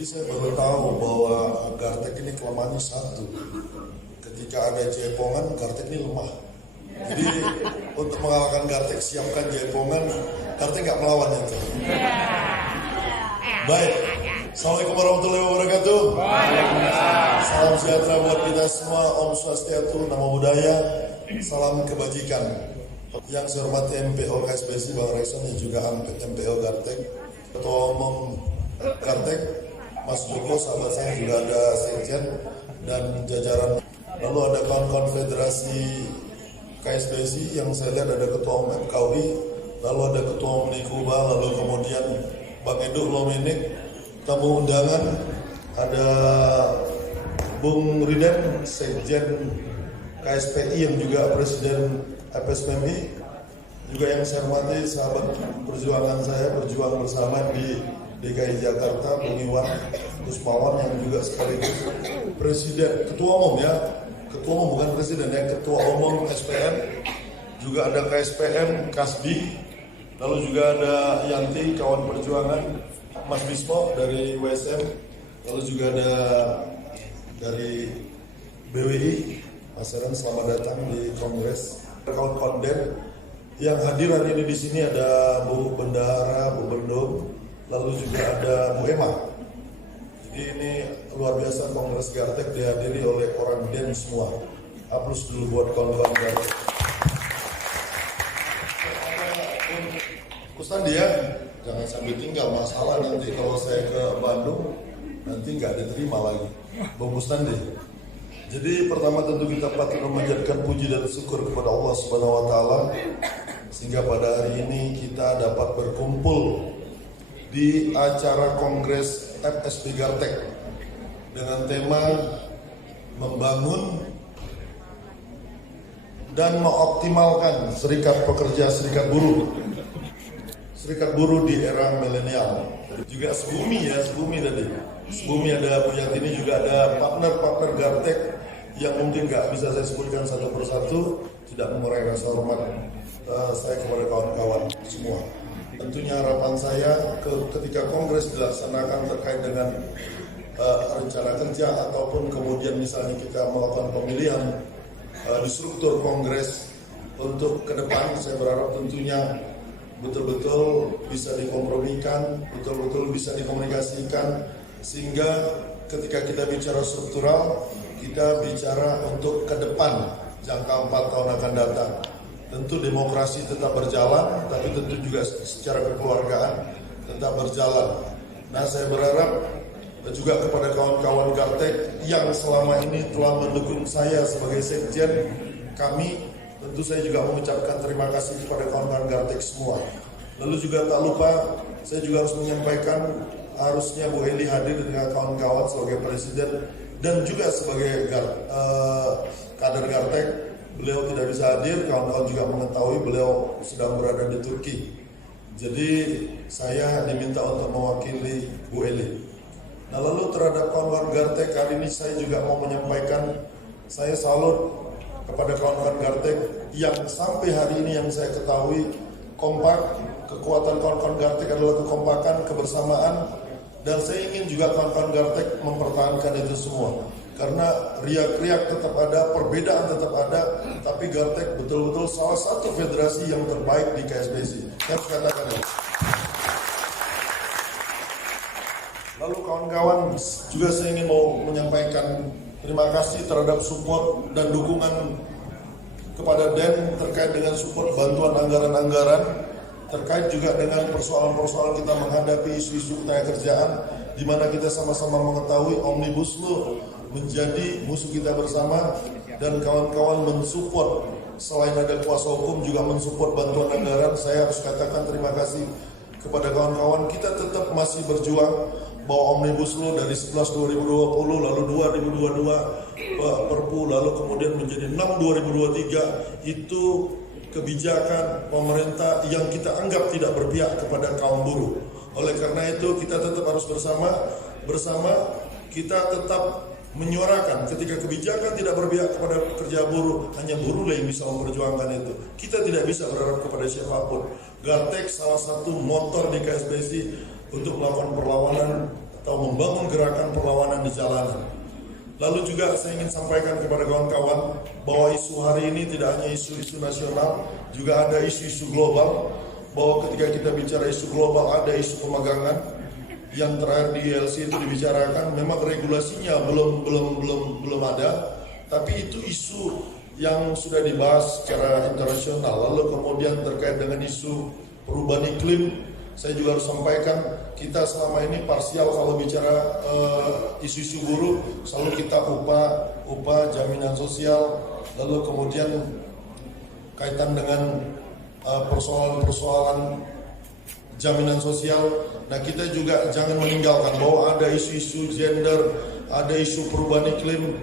Jadi saya baru tahu bahwa Gartek ini kelemahannya satu. Ketika ada Jaipongan, Gartek ini lemah. Jadi untuk mengalahkan Gartek, siapkan Jaipongan, Gartek nggak melawan itu. Baik, Assalamualaikum warahmatullahi wabarakatuh. Salam sejahtera buat kita semua, Om Swastiastu, Namo Buddhaya, salam kebajikan. Yang saya hormati MPO KSBSI Bang Raison dan juga MPO Gartek, Ketua Umum Gartek, Mas Joko, sahabat saya juga ada Sekjen dan jajaran. Lalu ada kawan-kawan Federasi KSBSI yang saya lihat ada Ketua Umum MKUI, lalu ada Ketua Umum Nikuba, lalu kemudian Bang Edo Lomenik, tamu undangan ada Bung Riden, Sekjen KSPI yang juga Presiden FSPMI, juga yang saya hormati sahabat perjuangan saya, berjuang bersama di DKI Jakarta, Bung Iwan Kusmawan yang juga sekaligus Presiden, Ketua Umum ya, Ketua Umum bukan Presiden ya, Ketua Umum SPM, juga ada KSPM, Kasbi, lalu juga ada Yanti, kawan perjuangan, Mas Bismo dari WSM, lalu juga ada dari BWI, Mas Eren, selamat datang di Kongres. Kawan-kawan Den yang hadiran ini di sini ada Bu Bendahara, Bu Bendung, lalu juga ada Bu Emma. Jadi ini luar biasa Kongres Gartek dihadiri oleh orang Den semua. Aplaus dulu buat kawan-kawan Gartek. Kusandi ya, jangan sampai tinggal masalah nanti kalau saya ke Bandung nanti nggak diterima lagi. Bung Kusandi. Jadi pertama tentu kita patut memanjatkan puji dan syukur kepada Allah Subhanahu Wa Taala sehingga pada hari ini kita dapat berkumpul di acara Kongres FSB Gartek dengan tema membangun dan mengoptimalkan serikat pekerja serikat buruh di era milenial. Juga Sebumi ya, Sebumi tadi. Sebumi ada Bu Yantini, juga ada partner-partner Gartek yang mungkin nggak bisa saya sebutkan satu persatu, tidak mengurangi rasa hormat saya kepada kawan-kawan semua. Tentunya harapan saya ketika kongres dilaksanakan terkait dengan rencana kerja ataupun kemudian misalnya kita melakukan pemilihan di struktur kongres untuk ke depan, saya berharap tentunya betul-betul bisa dikompromikan, betul-betul bisa dikomunikasikan sehingga ketika kita bicara struktural, kita bicara untuk ke depan jangka 4 tahun akan datang. Tentu demokrasi tetap berjalan, tapi tentu juga secara kekeluargaan tetap berjalan. Nah, saya berharap juga kepada kawan-kawan Gartek yang selama ini telah mendukung saya sebagai sekjen kami, tentu saya juga mengucapkan terima kasih kepada kawan-kawan Gartek semua. Lalu juga tak lupa, saya juga harus menyampaikan harusnya Bu Eli hadir dengan kawan-kawan sebagai presiden dan juga sebagai kader Gartek. Beliau tidak bisa hadir, kawan-kawan juga mengetahui beliau sedang berada di Turki. Jadi saya diminta untuk mewakili Bu Eli. Nah, lalu terhadap kawan-kawan Gartek kali ini saya juga mau menyampaikan saya salut kepada kawan-kawan Gartek yang sampai hari ini yang saya ketahui kompak. Kekuatan kawan-kawan Gartek adalah kekompakan, kebersamaan, dan saya ingin juga kawan-kawan Gartek mempertahankan itu semua. Karena riak-riak tetap ada, perbedaan tetap ada, tapi Gartek betul-betul salah satu federasi yang terbaik di KSBSI. Saya harus katakan itu. Lalu kawan-kawan juga saya ingin mau menyampaikan terima kasih terhadap support dan dukungan kepada Den terkait dengan support bantuan anggaran-anggaran, terkait juga dengan persoalan-persoalan kita menghadapi isu-isu ketenaga kerjaan, di mana kita sama-sama mengetahui Omnibus Law menjadi musuh kita bersama, dan kawan-kawan mensupport, selain ada kuasa hukum juga mensupport bantuan anggaran. Saya harus katakan terima kasih kepada kawan-kawan. Kita tetap masih berjuang bahwa Omnibus Law dari 11 2020, lalu 2022 Perpu, lalu kemudian menjadi 6 2023 itu kebijakan pemerintah yang kita anggap tidak berpihak kepada kaum buruh. Oleh karena itu kita tetap harus bersama kita tetap menyuarakan ketika kebijakan tidak berpihak kepada pekerja buruh, hanya buruh yang bisa memperjuangkan itu. Kita tidak bisa berharap kepada siapapun. Gartek salah satu motor di KSBSI untuk melakukan perlawanan atau membangun gerakan perlawanan di jalanan. Lalu juga saya ingin sampaikan kepada kawan-kawan bahwa isu hari ini tidak hanya isu-isu nasional, juga ada isu-isu global. Bahwa ketika kita bicara isu global ada isu pemagangan. Yang terakhir di ILC itu dibicarakan, memang regulasinya belum ada, tapi itu isu yang sudah dibahas secara internasional. Lalu kemudian terkait dengan isu perubahan iklim, saya juga harus sampaikan kita selama ini parsial kalau bicara isu-isu buruh, selalu kita upah jaminan sosial, lalu kemudian kaitan dengan persoalan jaminan sosial. Nah, kita juga jangan meninggalkan bahwa ada isu-isu gender, ada isu perubahan iklim.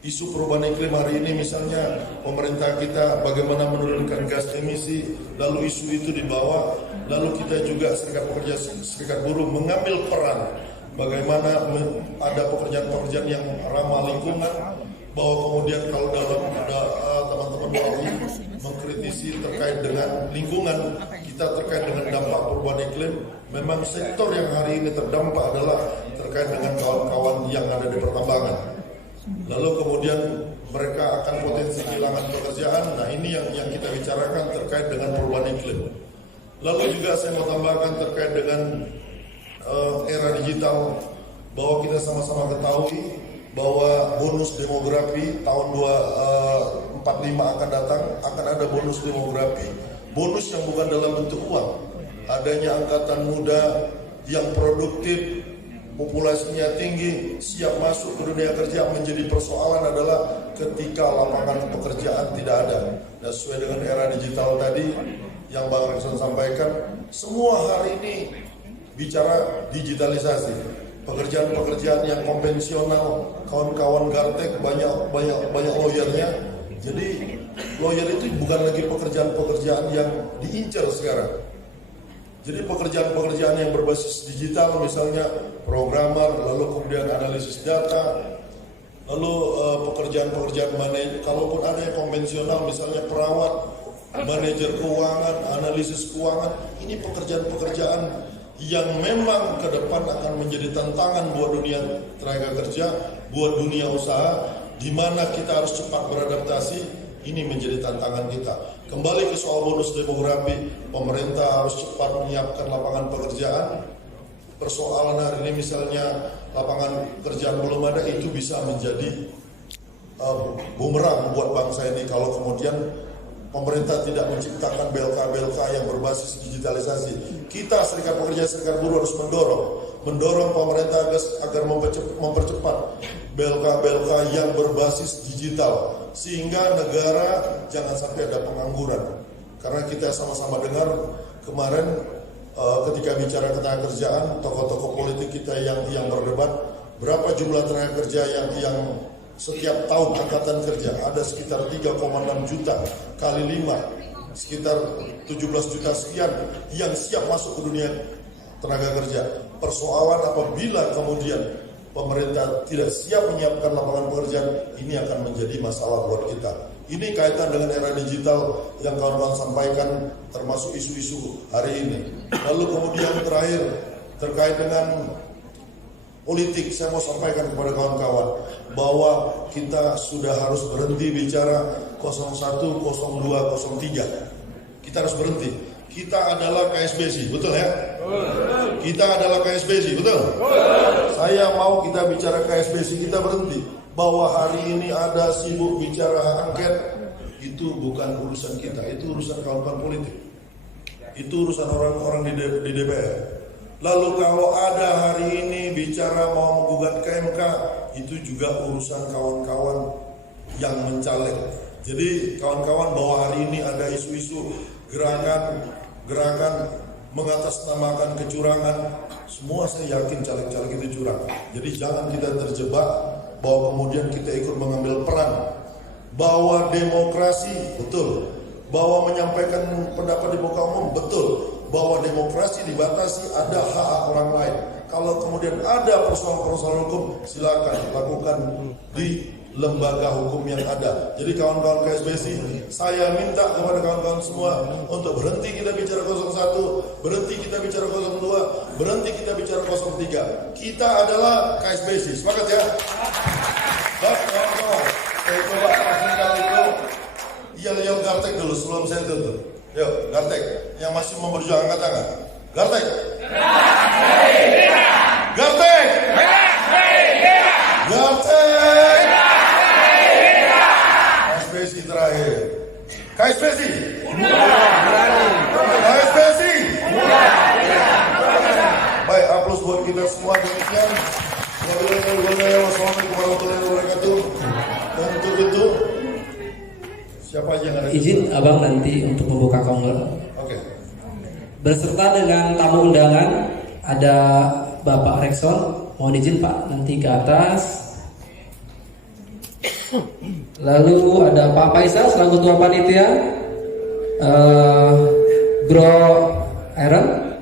Isu perubahan iklim hari ini misalnya pemerintah kita bagaimana menurunkan gas emisi, lalu isu itu dibawa, lalu kita juga serikat buruh mengambil peran bagaimana ada pekerjaan-pekerjaan yang ramah lingkungan, bahwa kemudian kalau dalam teman-teman Walhi mengkritisi terkait dengan lingkungan, kita terkait dengan dampak perubahan iklim, memang sektor yang hari ini terdampak adalah terkait dengan kawan-kawan yang ada di pertambangan. Lalu kemudian mereka akan potensi kehilangan pekerjaan. Nah, ini yang kita bicarakan terkait dengan perubahan iklim. Lalu juga saya mau tambahkan terkait dengan era digital, bahwa kita sama-sama ketahui bahwa bonus demografi tahun 2045 akan datang, akan ada bonus demografi, bonus yang bukan dalam bentuk uang, adanya angkatan muda yang produktif, populasinya tinggi, siap masuk ke dunia kerja. Menjadi persoalan adalah ketika lapangan pekerjaan tidak ada. Dan sesuai dengan era digital tadi yang Bang Rekson sampaikan, semua hari ini bicara digitalisasi. Pekerjaan-pekerjaan yang konvensional, kawan-kawan Gartek banyak lawyernya. Jadi lawyer itu bukan lagi pekerjaan-pekerjaan yang diincar sekarang. Jadi pekerjaan-pekerjaan yang berbasis digital, misalnya programmer, lalu kemudian analisis data, lalu pekerjaan-pekerjaan manajer, kalaupun ada yang konvensional, misalnya perawat, manajer keuangan, analisis keuangan, ini pekerjaan-pekerjaan yang memang ke depan akan menjadi tantangan buat dunia tenaga kerja, buat dunia usaha, di mana kita harus cepat beradaptasi. Ini menjadi tantangan kita. Kembali ke soal bonus demografi, pemerintah harus cepat menyiapkan lapangan pekerjaan. Persoalan hari ini misalnya lapangan pekerjaan belum ada, itu bisa menjadi bumerang buat bangsa ini kalau kemudian pemerintah tidak menciptakan BLK yang berbasis digitalisasi. Kita serikat pekerja, serikat buruh harus mendorong pemerintah agar mempercepat BLK yang berbasis digital, sehingga negara jangan sampai ada pengangguran. Karena kita sama-sama dengar kemarin ketika bicara ketenaga kerjaan, tokoh-tokoh politik kita yang berdebat, berapa jumlah tenaga kerja yang setiap tahun angkatan kerja ada sekitar 3,6 juta kali 5, sekitar 17 juta sekian yang siap masuk ke dunia tenaga kerja. Persoalan apabila kemudian pemerintah tidak siap menyiapkan lapangan pekerjaan, ini akan menjadi masalah buat kita. Ini kaitan dengan era digital yang kawan-kawan sampaikan, termasuk isu-isu hari ini. Lalu kemudian terakhir terkait dengan politik, saya mau sampaikan kepada kawan-kawan bahwa kita sudah harus berhenti bicara 01, 02, 03. Kita harus berhenti. Kita adalah KSBC, betul ya? Kita adalah KSBC, betul? Saya mau kita bicara KSBC, kita berhenti. Bahwa hari ini ada sibuk bicara angket, itu bukan urusan kita, itu urusan kawan-kawan politik. Itu urusan orang-orang di DPR. Lalu kalau ada hari ini bicara mau menggugat ke MK, itu juga urusan kawan-kawan yang mencalek. Jadi kawan-kawan bahwa hari ini ada isu-isu gerakan mengatasnamakan kecurangan, semua saya yakin caleg-caleg itu curang. Jadi jangan kita terjebak bahwa kemudian kita ikut mengambil peran. Bahwa demokrasi, betul. Bahwa menyampaikan pendapat di muka umum, betul. Bahwa demokrasi dibatasi, ada hak orang lain. Kalau kemudian ada persoalan-persoalan hukum, silakan lakukan di lembaga hukum yang ada. Jadi kawan-kawan KSBC, saya minta kepada kawan-kawan semua untuk berhenti kita bicara 01, berhenti kita bicara 02, berhenti kita bicara 03. Kita adalah KSBC. Sepakat ya? Baik, kawan-kawan. Saya coba pastikan itu. Yel-yel Gartek dulu sebelum saya tutup. Yuk, Gartek. Yang masih mau berjuang, angkat tangan. Gartek. Gartek. Gartek. KSBC terakhir. KSBC. KSBC. Baik, aplaus buat kita semua. Demikian. Wassalamualaikum warahmatullahi wabarakatuh. Dan untuk itu, siapa aja yang ada? Izin abang nanti untuk membuka kongres. Oke. Berserta dengan tamu undangan ada Bapak Rekson. Mohon izin Pak nanti ke atas. Lalu ada Pak Faisal selaku ketua panitia. Bro Aaron.